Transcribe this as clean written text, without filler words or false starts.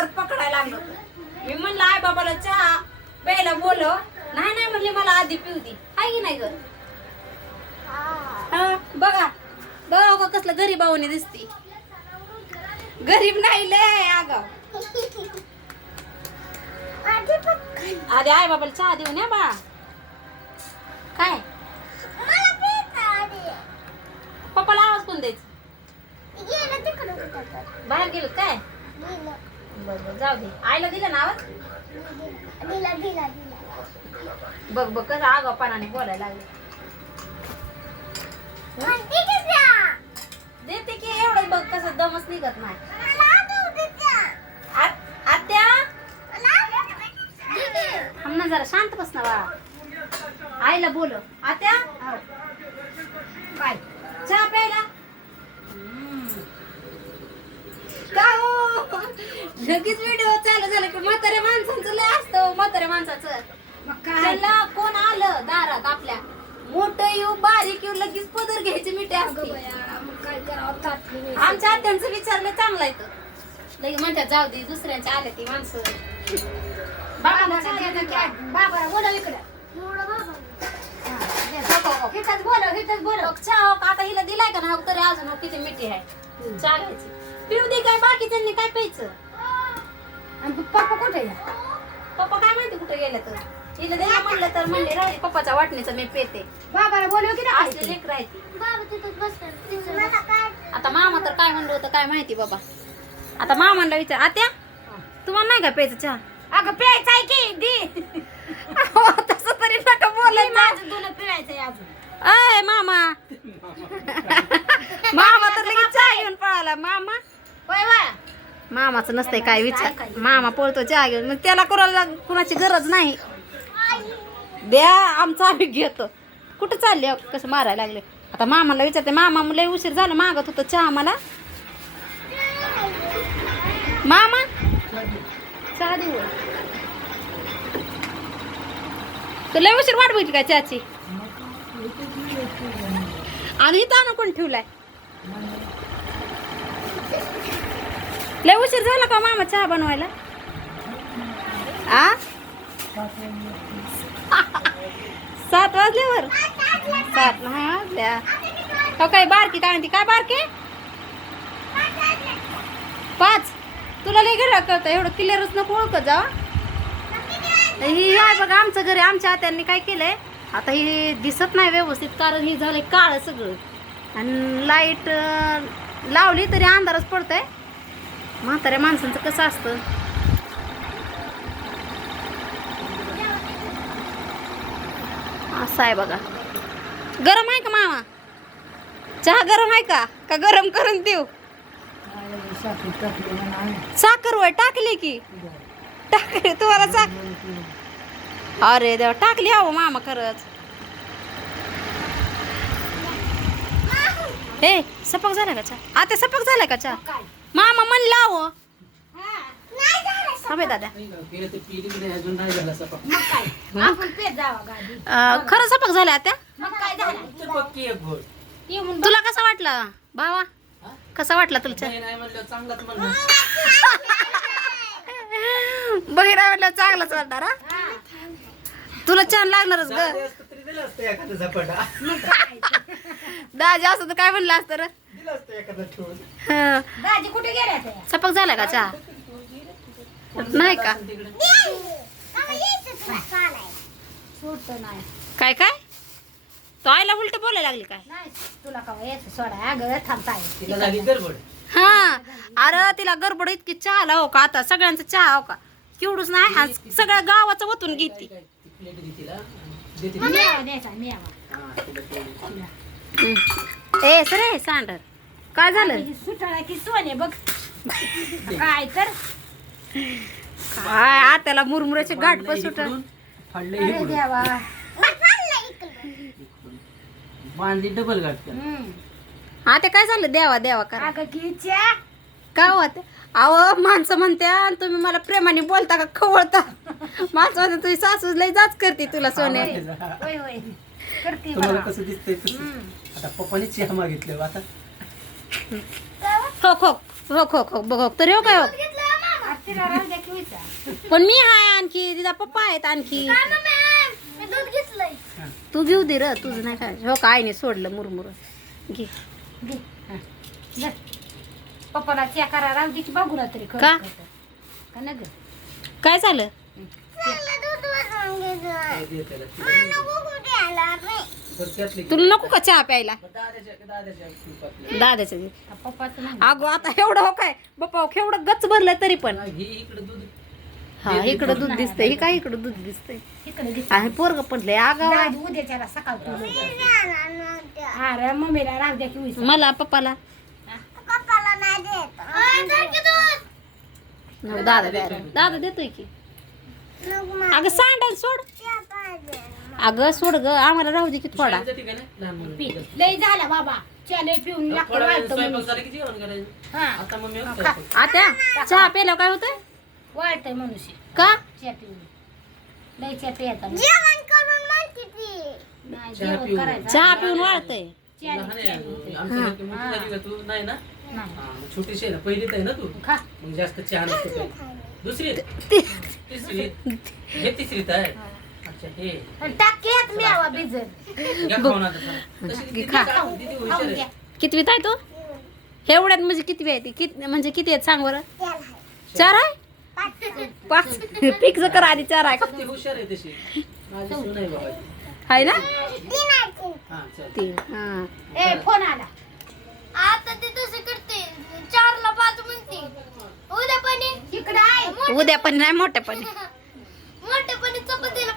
करत पकडायला लागलो होतं. मी म्हणलं आई बाबाला चहा प्यायला बोलव. नाही म्हणले मला आधी पिऊ दे. हाय की नाही ग? बघा बघा कसलं गरीब आवणी दिसती. गरीब नाही लय अगं. आधी आई बाबाला चहा देऊन या बा. काय पप्पाला आवाज कोण द्यायचं? बाहेर गेलो काय? बरोबर जाऊ दे. आईला दिलं ना आवाज? बघ बघ कसं आगाऊपणाने बोलायला लागले. देते की एवढं बघ कसं दमच निघत नाही. आत्या थांब ना जरा शांत बस ना बा. आईला बोल. आत्या काय चहा प्यायला का हो? लगेच व्हिडिओ चालू झाला की म्हाताऱ्या माणसांचं लय असतं. म्हाताऱ्या माणसाचं त्याला कोण आलं दारात आपल्या मोठं येऊ बारीक येऊ लगेच पदर घ्यायची मिठी असते. आमच्या आत्यांचं विचारलं चांगला आहे तर लगेच म्हणतात जाऊ दे दुसऱ्यांच्या आले ती माणसं. बाबा बोला इकडे आता हिला दिलाय का ना तरी अजून किती मिठी आहे चहा घ्यायची. पिऊ दे काय बाकी त्यांनी काय प्यायचं. पप्पा कुठे? पप्पा काय माहिती कुठे गेले तर. हिला द्या म्हणलं तर म्हणले राहते पप्पाच्या वाटणीचं मी पेते. बाबाला बोलव की नाही लेकर आहे ती. आता मामा तर काय म्हणलं होतं काय माहिती बाबा. आता मामाला विचार. आत्या तुम्हाला नाही का प्यायचं चहा? अगं प्यायचं आहे की दे. तसं तरी नका बोलायचं. माझं तुला पिळायचंय अजून. अय मामा मामा तर लगेच चहा घेऊन पळाला. मामा मामाचं नसतंय काय विचार. मामा पळतो चहा घेऊन. मग त्याला कोणाला कुणाची गरज नाही. द्या आमचा आम्ही घेतो. कुठं चालले कसं मारायला लागले. आता मामाला विचारते. मामा लय उशीर झालं मागत होतं चहा मला. मामा चहा देऊ. तर लय उशीर वाट बघितली काय चहाची? आणि इथं आणून कोण ठेवलाय? लय उशीर झाला का मामा चहा बनवायला? आ 7 वाजल्यावर? 7 नाही वाजल्या. हो काय बारकी काय म्हणते? काय बारकी? 5. तुला लय घरा कळतं एवढं क्लिअरच नको ओळखत जा. ही आहे बघा आमचं घरी. आमच्या आत्यांनी काय केलंय आता ही दिसत नाही व्यवस्थित कारण ही झालंय काळ सगळं. आणि लाईट लावली तरी अंधारच पडतंय. म्हाताऱ्या माणसांचं कसं असतं. असं आहे बघा. गरम आहे का मामा? चहा गरम आहे का? का गरम करून देऊ? साखर वय टाकली की टाकली तुम्हाला अरे देवा टाकली हवं मामा खरंच. हे सपक झाला का चहा? आता सपक झाला का चहा? मामा म्हणलं हवं. थांबे दादा खरं सपक झालं आता. तुला कसा वाटला भावा? कसा वाटला तुला? बहिरा म्हटलं चांगलाच वाटणार. तुला छान लागणारच ग. दाजी असं तर काय म्हणलं असतं. कुठे गेल्या? सपक झाला का चहा? नाही का? काय काय तो आईला उलट बोलायला लागली काय? तुला का सोडा अगं थांबताय. हा अरे तिला गडबड इतकी चहा लाव का आता सगळ्यांचा चहा हो का केवढूच नाही आज सगळ्या गावाचं वतून घेते. ए सरे सांडर काय झालं? सुटाळा की सोने बघ काय तर काय आत्याला मुरमुऱ्याचे गाठ पण सुट. डबल गाठ. आता काय झालं देवा देवा करा काय होत? अहो माणसं म्हणत्या तुम्ही मला प्रेमाने बोलता का खवळता? माणसं म्हणते तुझी सासू लय जाच करते तुला सोने. तुम्हाला कसं दिसतंय तसं. आता पप्पाने चहा मागितलं आता हो खो हो खो खो बघ तरी हो काय हो तिला राहू द्या की विचार. पण मी हाय आणखी तिचा पप्पा आहेत आणखी मी दूध घेतलंय. तू घेऊ दे र तुझं नाही काय हो का आईने सोडलं मुरमुर घे घे. हा. धर. पप्पाला च्या करा राहू दे की बघूला तरी का? का ना ग काय झालं काय दे त्याला. बरं, त्यातली तुला नको का चहा प्यायला दादाच्या तुपातलं. दादाचं घे. पप्पाचं नाही अगो आता एवढं हो काय बाप्पा केवढं गच भरलं तरी पण हे इकडं दूध हा इकडं दूध दिसतंय हे काय इकडं दूध दिसतंय तिकडे घे. आणि पोरग पण लय आगाव आहे. दादी उद्याच्याला सकाळ अरे मम्मीला राहू द्या की विचार. मला पप्पाला पप्पाला नाही देत. नको, दादा द्यायला. दादा देतोय की अगं सांडाल सोड अगं सोड ग आम्हाला राहू दे की थोडा शाळेचं ठिकाण आहे, लहान मुलांचं. लय झाला बाबा च्या लय पिऊन लागतं थोडा वेळ वाळतं स्वयंपाक म्हणून. झाला की जेवण करायचं. हा आता मम्मी खा. स्वयंपाक. आता चहा प्यायला काय होतंय वाळतंय मनुष्य का च्या पिऊन लय च्या पियाचा नाही चहा जेवण पिऊन. करायचं चहा पिऊन वाळतय च्या लहान नाही, आहे च्या अजून. नाही. आमच्यासारखी मोठी झाली का तू नाही ना नाही. हा, मग छोटीशी आहे ना पहिलीत आहे ना तू खा मग जास्त चहा नसतो प्यायला. दुसरी तिसरी हे तिसरीत आहे अच्छा हे आणि टाक की ह्यात मेवा भिजत. घ्या खाऊन आता चला. तशी घे, दीदी खा. खाऊ, दीदी हुशार खाऊन आहे. घ्या. कितवीत आहे तू एवढ्यात म्हणजे कितवी आहे ती किती म्हणजे किती आहेत सांग बरं 4 आहे 5 फिक्स कर आधी 4 आहे ती हुशार आहे तशी माझी सून आहे बाबा आहे ना हा चल 3 हा ए फोन आला आता ते तसं करते 4ला 5 म्हणते उद्या पण इकडे आहे उद्या पण नाही मोठ्या पण मोठे पण चपातीला